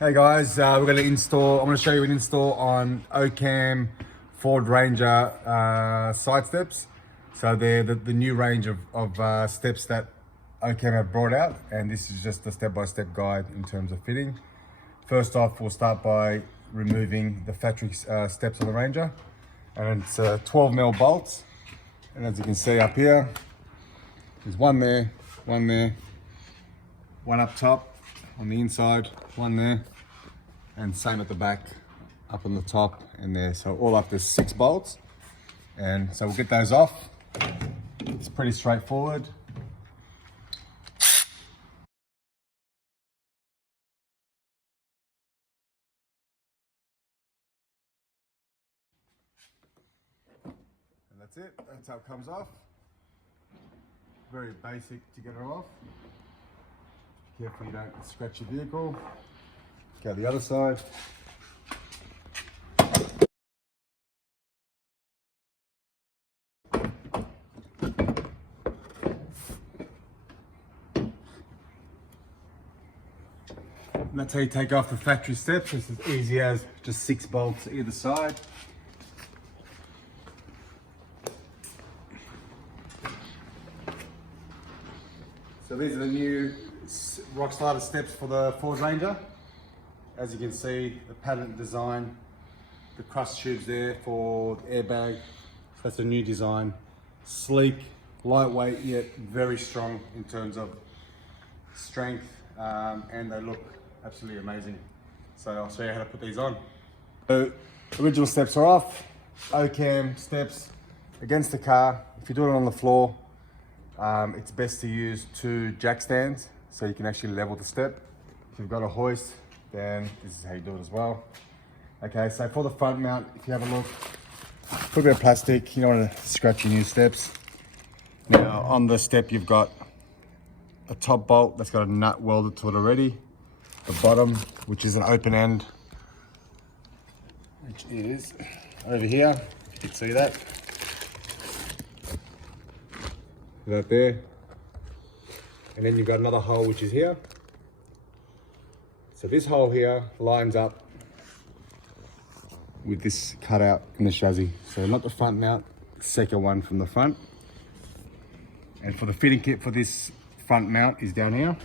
Hey guys, I'm going to show you an install on Ocam Ford Ranger side steps. So they're the new range of steps that Ocam have brought out, and this is just a step-by-step guide in terms of fitting. First off, we'll start by removing the factory steps of the Ranger, and it's 12mm bolts. And as you can see up here, there's one there, one up top on the inside, one there, and same at the back, up on the top and there. So all up there's 6 bolts, and so we'll get those off. It's pretty straightforward. And that's it, that's how it comes off. Very basic to get it off. Be careful you don't scratch your vehicle. Go the other side. And that's how you take off the factory steps. It's as easy as just 6 bolts either side. So these are the new Rockstarter steps for the Ford Ranger. As you can see, the pattern design, the crust tubes there for the airbag. So that's a new design. Sleek, lightweight, yet very strong in terms of strength, and they look absolutely amazing. So I'll show you how to put these on. So original steps are off. Ocam steps against the car. If you do it on the floor, it's best to use 2 jack stands so you can actually level the step. If you've got a hoist, then this is how you do it as well. Okay, so for the front mount, if you have a look, put a bit of plastic. You don't want to scratch your new steps. Now on the step, you've got a top bolt that's got a nut welded to it already. The bottom, which is an open end, which is over here. You can see that. That there. And then you've got another hole which is here. So this hole here lines up with this cutout in the chassis. So not the front mount, second one from the front. And for the fitting kit for this front mount is down here.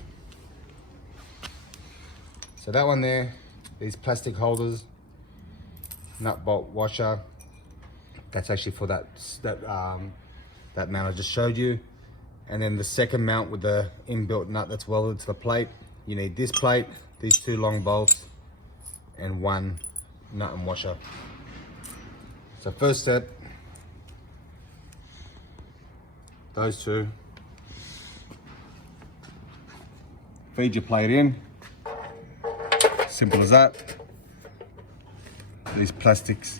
So that one there, these plastic holders, nut bolt washer. That's actually for that mount I just showed you. And then the second mount with the inbuilt nut that's welded to the plate. You need this plate, these 2 long bolts, and 1 nut and washer. So first step, those 2. Feed your plate in. Simple as that. These plastics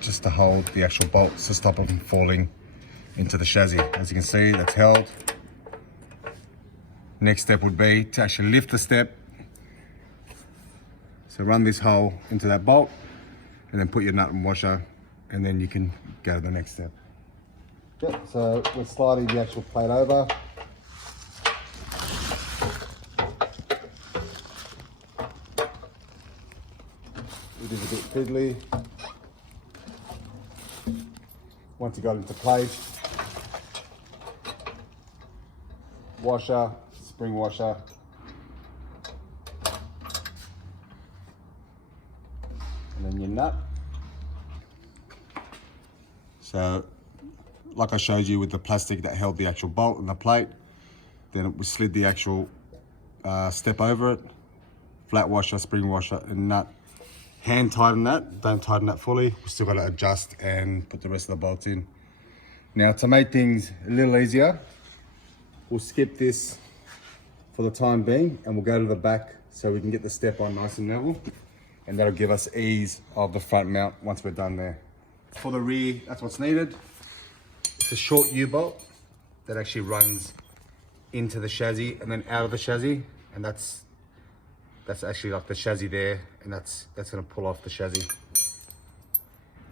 just to hold the actual bolts to stop them from falling into the chassis. As you can see, that's held. Next step would be to actually lift the step. So run this hole into that bolt and then put your nut and washer, and then you can go to the next step. Yep, so we're sliding the actual plate over. It is a bit fiddly. Once you got it into place, washer, spring washer, and then your nut. So like I showed you with the plastic that held the actual bolt and the plate, then we slid the actual step over it, flat washer, spring washer, and nut. Hand tighten that, don't tighten that fully. We still got to adjust and put the rest of the bolts in. Now to make things a little easier, we'll skip this for the time being and we'll go to the back so we can get the step on nice and level, and that'll give us ease of the front mount once we're done there. For the rear, that's what's needed. It's a short U-bolt that actually runs into the chassis and then out of the chassis, and that's actually like the chassis there, and that's going to pull off the chassis.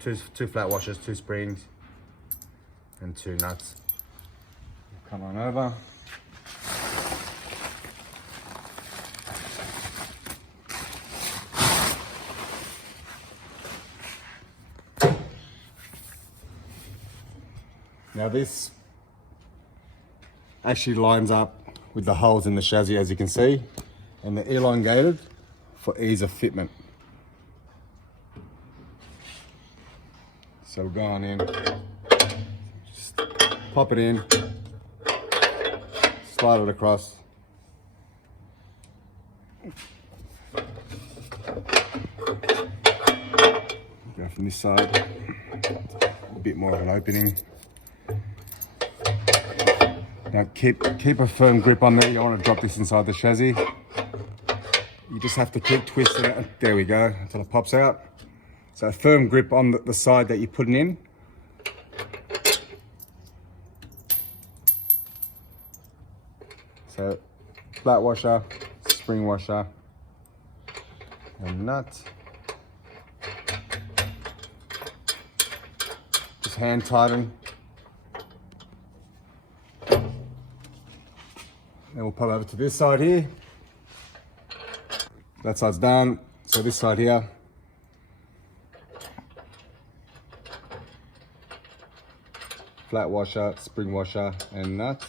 Two flat washers, 2 springs, and 2 nuts. Come on over. Now this actually lines up with the holes in the chassis, as you can see, and they're elongated for ease of fitment. So we're going in, just pop it in, slide it across. Go from this side, a bit more of an opening. Now keep a firm grip on that. You don't want to drop this inside the chassis. You just have to keep twisting it. There we go, until it pops out. So a firm grip on the side that you're putting in. So flat washer, spring washer, and nut. Just hand tighten. Then we'll pop over to this side here. That side's done. So this side here. Flat washer, spring washer, and nut.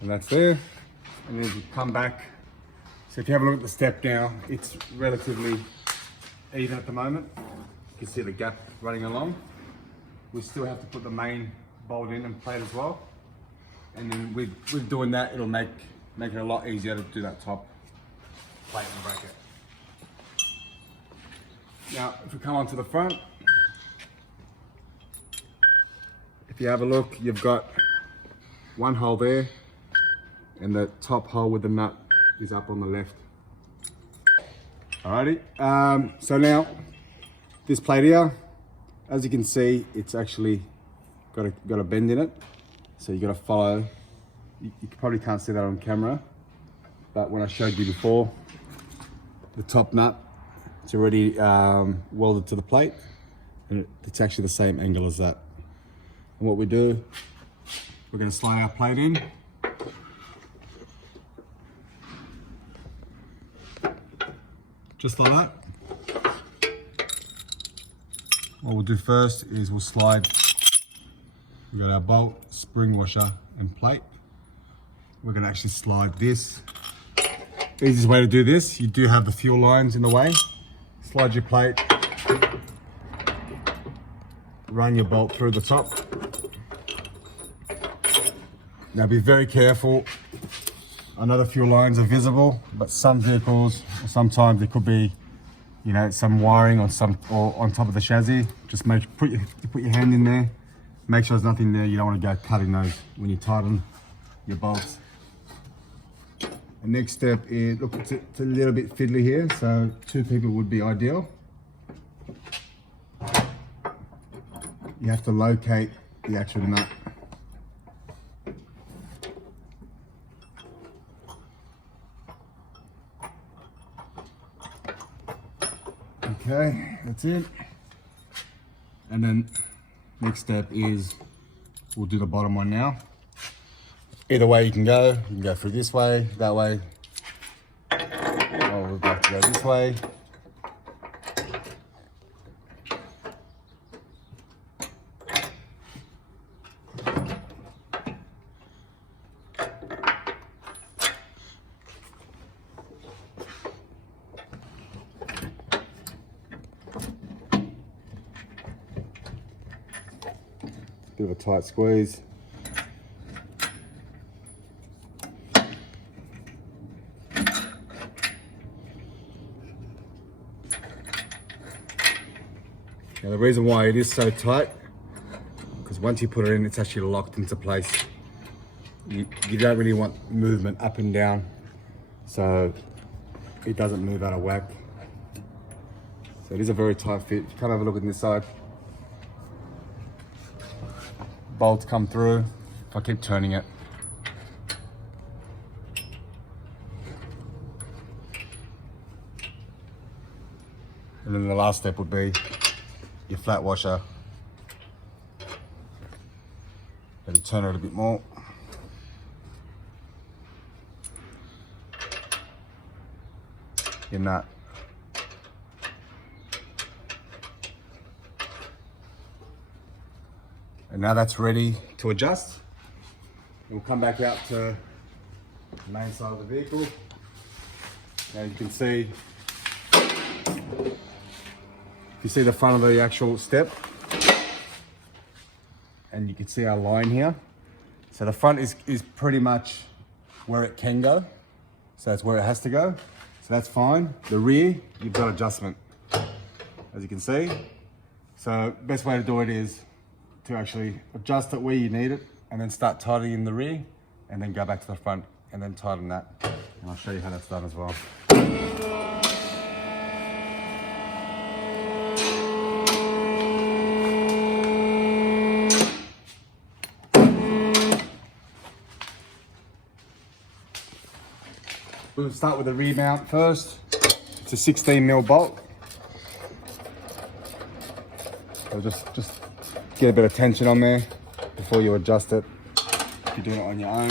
And that's there. And then you come back. So if you have a look at the step now, it's relatively even at the moment. You can see the gap running along. We still have to put the main bolt in and plate as well. And then with doing that, it'll make it a lot easier to do that top plate and bracket. Now, if we come onto the front, if you have a look, you've got one hole there, and the top hole with the nut is up on the left. Alrighty, so now this plate here, as you can see, it's actually got a bend in it. So you got to follow. You probably can't see that on camera, but when I showed you before, the top nut, it's already welded to the plate, and it's actually the same angle as that. And what we do, we're going to slide our plate in. Just like that. What we'll do first is we'll slide. We got our bolt, spring washer, and plate. We're going to actually slide this. Easiest way to do this, you do have the fuel lines in the way. Slide your plate, run your bolt through the top. Now be very careful. I know the fuel lines are visible, but some vehicles, sometimes there could be, you know, some wiring or on top of the chassis. Just put your hand in there, make sure there's nothing there. You don't want to go cutting those when you tighten your bolts. The next step is, look, it's a little bit fiddly here, so 2 people would be ideal. You have to locate the actual nut. Okay, that's it. And then next step is we'll do the bottom one now. Either way you can go through this way, that way. Oh, we'd like to go this way. Bit of a tight squeeze. Now the reason why it is so tight, because once you put it in, it's actually locked into place. You don't really want movement up and down, so it doesn't move out of whack. So it is a very tight fit. You can't have a look at this side. Bolts come through. If I keep turning it. And then the last step would be your flat washer, Maybe turn it a bit more. In that. And now that's ready to adjust. We'll come back out to the main side of the vehicle. Now you can see, if you see the front of the actual step, and you can see our line here. So the front is pretty much where it can go. So that's where it has to go. So that's fine. The rear, you've got adjustment, as you can see. So best way to do it is to actually adjust it where you need it and then start tightening the rear and then go back to the front and then tighten that. And I'll show you how that's done as well. We'll start with the rear mount first. It's a 16mm bolt. So just get a bit of tension on there before you adjust it, if you're doing it on your own.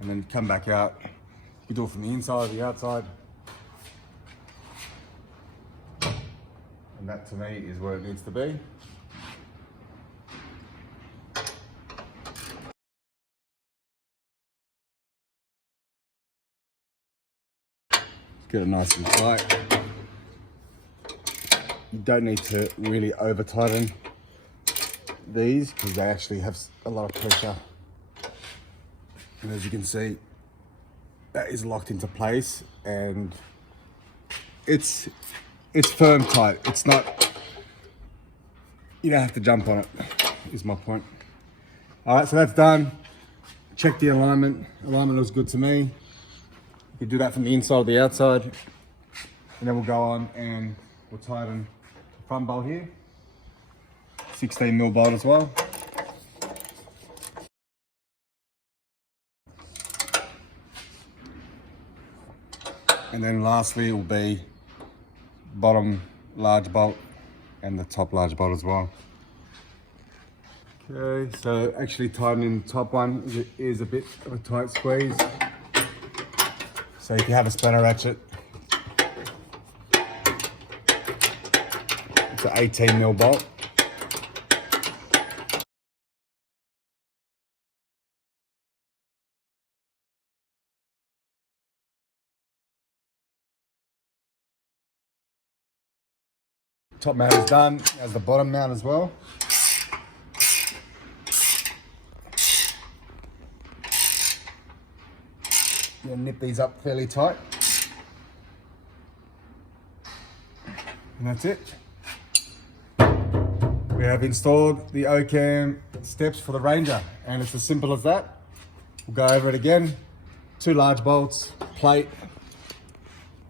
And then come back out. You can do it from the inside or the outside. And that to me is where it needs to be. Get it nice and tight. You don't need to really over tighten these because they actually have a lot of pressure. And as you can see, that is locked into place and it's firm tight. It's not, you don't have to jump on it, is my point. All right, so that's done. Check the alignment. Alignment looks good to me. You do that from the inside or the outside, and then we'll go on and we'll tighten the front bolt here. 16mm bolt as well. And then lastly it will be bottom large bolt and the top large bolt as well. Okay, so actually tightening the top one is a bit of a tight squeeze. So if you have a spanner ratchet, it's an 18mm bolt. Top mount is done, as the bottom mount as well. You'll nip these up fairly tight. And that's it. We have installed the Ocam steps for the Ranger, and it's as simple as that. We'll go over it again. 2 large bolts, plate,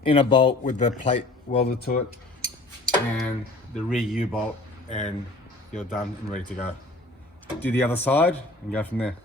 inner bolt with the plate welded to it, and the rear U-bolt, and you're done and ready to go. Do the other side and go from there.